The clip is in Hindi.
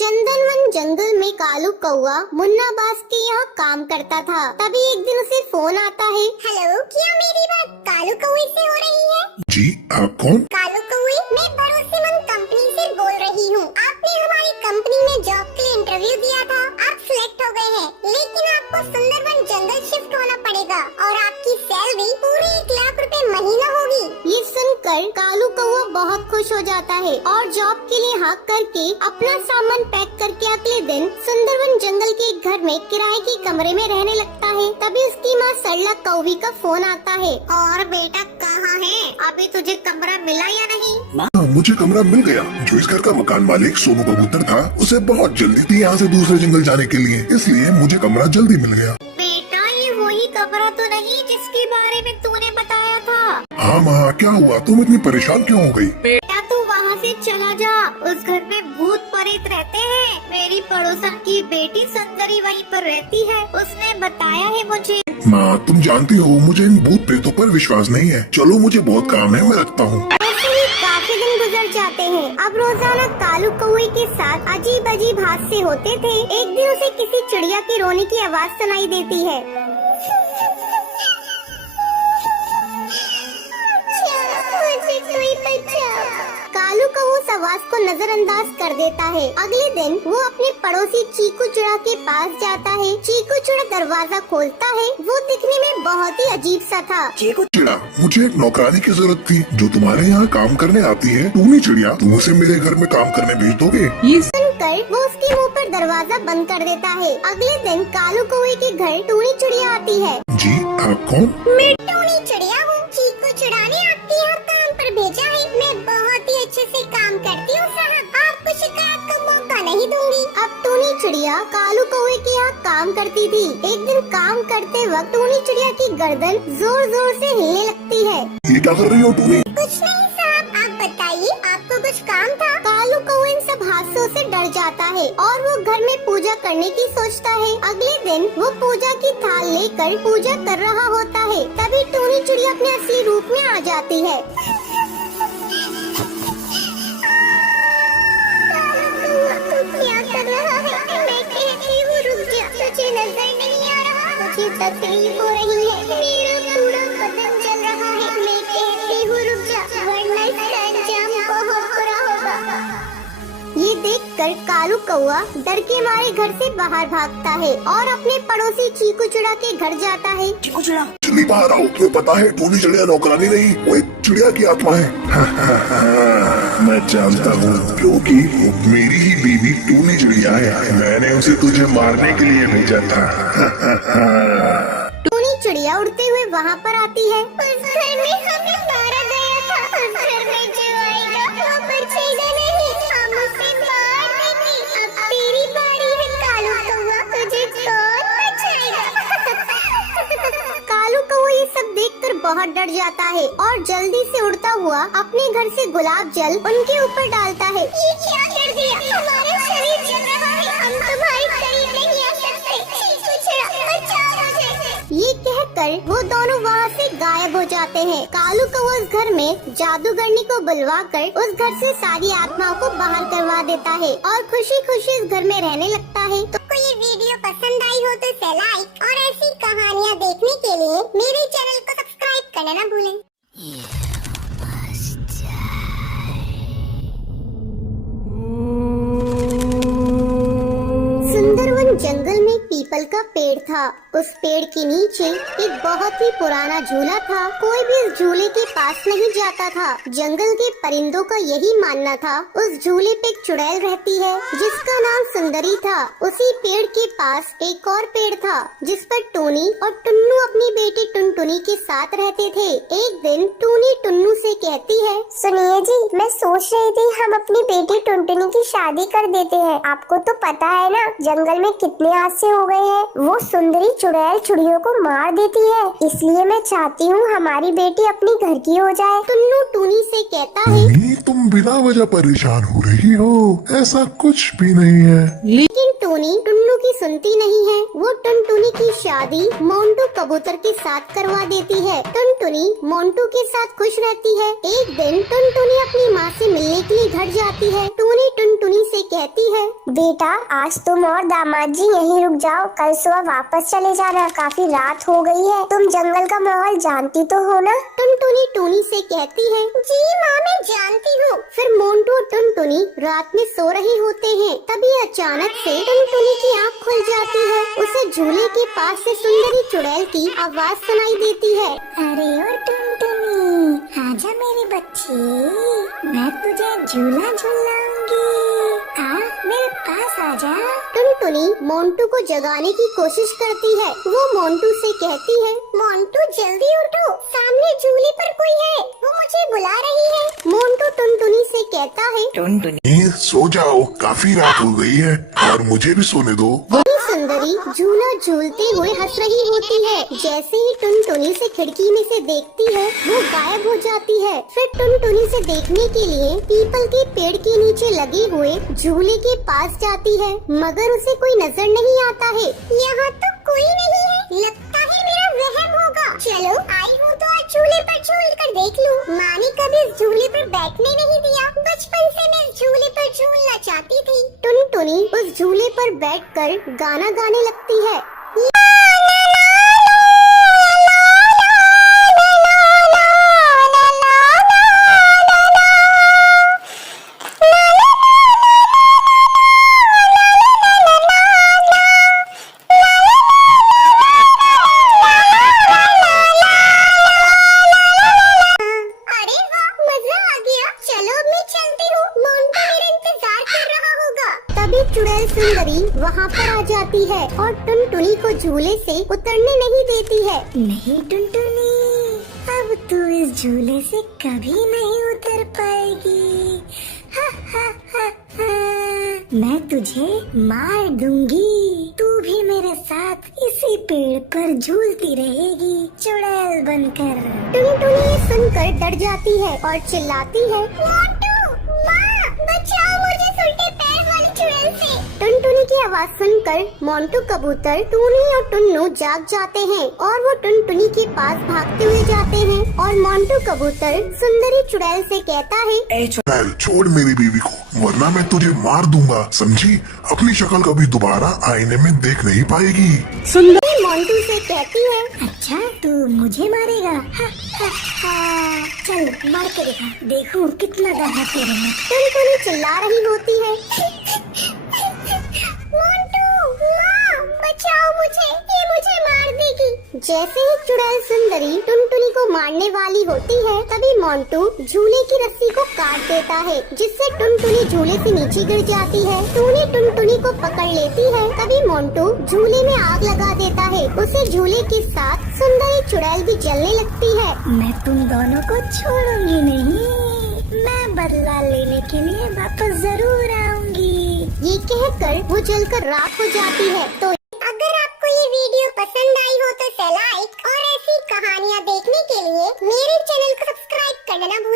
चंदनवन जंगल में कालू कौआ मुन्ना बाज के यहाँ काम करता था। तभी एक दिन उसे फोन आता है। हेलो, क्या मेरी बात कालू कौए से हो रही है? जी, आप कौन? कालू कौए, मैं भरोसेमंद कंपनी से बोल रही हूँ। आपने हमारी कंपनी में जॉब के लिए इंटरव्यू दिया था, आप सिलेक्ट हो गए हैं, लेकिन आपको सुंदरवन जंगल शिफ्ट होना पड़ेगा और आपकी सैलरी पूरे 1 लाख रुपए महीना होगी। ये सुनकर कालू कौआ बहुत खुश हो जाता है और जॉब के लिए हाँ करके अपना सामान पैक करके अगले दिन सुंदरवन जंगल के एक घर में किराए के कमरे में रहने लगता है। तभी उसकी माँ सरला कौवी का फोन आता है। और बेटा कहाँ है? अभी तुझे कमरा मिला या नहीं? माँ, मुझे कमरा मिल गया। जो इस घर का मकान मालिक सोनू कबूतर था, उसे बहुत जल्दी थी यहाँ से दूसरे जंगल जाने के लिए, इसलिए मुझे कमरा जल्दी मिल गया। बेटा, ये वही कमरा तो नहीं जिसके बारे में तूने बताया था? हाँ माँ, क्या हुआ? तुम इतनी परेशान क्यों हो गई? बेटा, तू वहाँ से चला जा, उस घर में भूत प्रेत रहते हैं। मेरी पड़ोसन की बेटी सुंदरी वहीं पर रहती है, उसने बताया है मुझे। माँ, तुम जानती हो मुझे इन भूत प्रेतों पर विश्वास नहीं है। चलो, मुझे बहुत काम है, मैं रखता हूँ। ऐसे ही काफी दिन गुजर जाते हैं। अब रोजाना कालू कौए के साथ अजीब अजीब हादसे होते थे। एक दिन उसे किसी चिड़िया के रोने की आवाज सुनाई देती है। कालू को उस आवाज को नजरअंदाज कर देता है। अगले दिन वो अपने पड़ोसी चीकू चुड़ा के पास जाता है। चीकू चुड़ा दरवाजा खोलता है। वो दिखने में बहुत ही अजीब सा था। चीकू चिड़ा, मुझे एक नौकरानी की जरूरत थी जो तुम्हारे यहाँ काम करने आती है। टूनी चिड़िया, तुम उसे मेरे घर में काम करने भेज दोगे? सुनकर वो उसके मुंह पर दरवाजा बंद कर देता है। अगले दिन कालू कौए के घर टूनी चिड़िया आती है। जी, आप कौन? मैं टूनी चिड़िया हूँ। चीकू चुड़ा ने आपके यहाँ काम पर भेजा है। मैं बहुत ही अच्छे से काम करती हूँ साहब, आपको शिकायत का मौका नहीं दूंगी। अब टूनी चिड़िया कालू कौए के यहाँ काम करती थी। एक दिन काम करते वक्त टूनी चिड़िया की गर्दन जोर जोर से हिलने लगती है। ये क्या कर रही हो टूनी? कुछ नहीं साहब, आप बताइए, आपको कुछ काम था? कालू कौआ इन सब हादसों से डर जाता है और वो घर में पूजा करने की सोचता है। अगले दिन वो पूजा की थाल लेकर पूजा कर रहा होता है। तभी टूनी चिड़िया अपने असली रूप में आ जाती है। क्या कर रहा है? मैं कहती हूँ रुक जा, तुझे नजर नहीं आ रहा? मुझे तकलीफ हो रही है, मेरा पूरा बदन जल रहा है। मैं कहती हूँ रुक जा, वरना इसका अंजाम बहुत बुरा होगा। ये देखकर कालू कौआ डर के मारे घर से बाहर भागता है और अपने पड़ोसी चीकू चुड़ा के घर जाता है। चीकू चिड़ा, जल्दी बाहर आओ। तुम्हें पता है टूनी चिड़िया नौकरानी नहीं, वो एक चिड़िया की आत्मा है। मैं जानता हूँ, क्योंकि वो मेरी ही बीवी टूनी चिड़िया है। मैंने उसे तुझे मारने के लिए भेजा था। टूनी चिड़िया उड़ते हुए वहाँ पर आती है। उस घर में हमें मारा गया था, उस घर में जो आएगा वो बचेगा नहीं, हम उसे मार देंगे। अब तेरी बारी है कालू कौआ, तुझे कौन बचाएगा? कालू कौआ ये सब देखकर बहुत डर जाता है और जल्दी से उड़ता हुआ अपने घर से गुलाब जल उनके ऊपर डालता है। ये क्या कर दिया? हमारा शरीर जल रहा है, हम तुम्हारे करीब नहीं आ सकते। चीकू चिड़ा, बचाओ मुझे। ये कहकर वो दोनों वहाँ से गायब हो जाते हैं। कालू कौआ उस घर में जादूगरनी को बुलवाकर उस घर से सारी आत्माओं को बाहर करवा देता है और खुशी खुशी इस घर में रहने लगता है। तो ये वीडियो पसंद आई हो तो इसे लाइक और ऐसी कहानियाँ देखने के लिए मेरे चैनल को सब्सक्राइब करना ना भूलें। सुंदरवन जंगल में पीपल का पेड़ था। उस पेड़ के नीचे एक बहुत ही पुराना झूला था। कोई भी इस झूले के पास नहीं जाता था। जंगल के परिंदों का यही मानना था। उस झूले पे एक चुड़ैल रहती है जिसका नाम सुंदरी था। उसी पेड़ के पास एक और पेड़ था जिस पर टूनी और टुन्नू अपनी बेटी टुनटुनी के साथ रहते थे। एक दिन टूनी टुन्नू से कहती है, सुनिए जी, मैं सोच रही थी हम अपनी बेटी टुनटुनी की शादी कर देते हैं। आपको तो पता है ना जंगल में कितने हादसे हो गए गए हैं। वो सुंदरी चुड़ैल चिड़ियों को मार देती है, इसलिए मैं चाहती हूँ हमारी बेटी अपनी घर की हो जाए। टुन्नू टूनी से कहता है, टूनी, तुम बिना वजह परेशान हो रही हो, ऐसा कुछ भी नहीं है। लेकिन टूनी टुन्नू की सुनती नहीं है। वो टुनटुनी की शादी मोंटू कबूतर के साथ करवा देती है। टुनटुनी मोंटू के साथ खुश रहती है। एक दिन टुनटुनी अपनी माँ से मिलने के लिए घर जाती है। टूनी टुनटुनी से कहती है, बेटा आज तुम और दामाद जी यहीं रुक जाओ, कल सुबह वापस चले जाना, काफी रात हो गई है। तुम जंगल का माहौल जानती तो हो ना? टुनटुनी टूनी से कहती है, जी माँ मैं जानती हूँ। फिर मोंटू और टुनटुनी रात में सो रहे होते हैं। तभी अचानक से टुनटुनी की आँख खुल जाती है। उसे झूले के पास से सुंदरी चुड़ैल की आवाज सुनाई देती है, अरे ओ टुनटुनी आजा मेरी बच्ची, मैं तुझे झूला झूलाऊंगी, आ मेरे पास आजा। टुनटुनी मोंटू को जगाने की कोशिश करती है। वो मोंटू से कहती है, मोंटू जल्दी उठो, सामने झूले पर कोई है, वो मुझे बुला रही है। मोंटू टुनटुनी से कहता है, सो जाओ, काफी रात हो गई है और मुझे भी सोने दो। सुंदरी झूला झूलते हुए हंस रही होती है। जैसे ही टुनटुनी से खिड़की में से देखती है, वो गायब हो जाती है। फिर टुनटुनी से देखने के लिए पीपल के पेड़ के नीचे लगे हुए झूले के पास जाती है, मगर उसे कोई नजर नहीं आता है। यहाँ तो कोई नहीं है, लगता है मेरा वहम होगा। चलो आई हूँ तो आज झूले पर झूल कर देख लूँ। माँ ने कभी इस झूले पर बैठने नहीं दिया, बचपन से मैं इस झूले पर झूलना चाहती थी। टुनटुनी उस झूले पर बैठकर गाना गाने लगती है। चुड़ैल सुंदरी वहाँ पर आ जाती है और टुनटुनी को झूले से उतरने नहीं देती है। नहीं टुनटुनी, अब तू इस झूले से कभी नहीं उतर पाएगी। हा हा हा हा। मैं तुझे मार दूंगी, तू भी मेरे साथ इसी पेड़ पर झूलती रहेगी चुड़ैल बनकर। टुनटुनी ये सुनकर डर जाती है और चिल्लाती है, मोंटू, माँ, बचाओ मुझे सुलटे पैर वाली चुड़ैल से। टुनटुनी की आवाज सुनकर मोंटू कबूतर, टूनी और टुन्नू जाग जाते हैं और वो टुनटुनी के पास भागते हुए जाते हैं और मोंटू कबूतर सुंदरी चुड़ैल से कहता है, चुड़ैल छोड़ मेरी बीवी को, वरना मैं तुझे मार दूंगा, समझी? अपनी शक्ल कभी दोबारा आईने में देख नहीं पाएगी। सुंदरी मोंटू से कहती है, अच्छा तू मुझे मारेगा? हा, हा, हा। चल मार के दिखा, देखूं कितना दम तेरे में। टुनटुनी चिल्ला रही होती है, मोंटू, माँ, बचाओ मुझे, ये मुझे मार देगी। जैसे ही चुड़ैल सुंदरी टुनटुनी को मारने वाली होती है, तभी मोंटू झूले की रस्सी को काट देता है, जिससे टुनटुनी झूले से नीचे गिर जाती है। टूनी टुनटुनी को पकड़ लेती है, तभी मोंटू झूले में आग लगा देता है। उसे झूले के साथ सुंदरी चुड़ैल भी जलने लगती है। मैं तुम दोनों को छोड़ूंगी नहीं, मैं बदला लेने के लिए वापस जरूर आऊंगी। ये कहकर वो जलकर राख हो जाती है। तो अगर आपको ये वीडियो पसंद आई हो तो लाइक और ऐसी कहानियाँ देखने के लिए मेरे चैनल को सब्सक्राइब करना ना भूलें।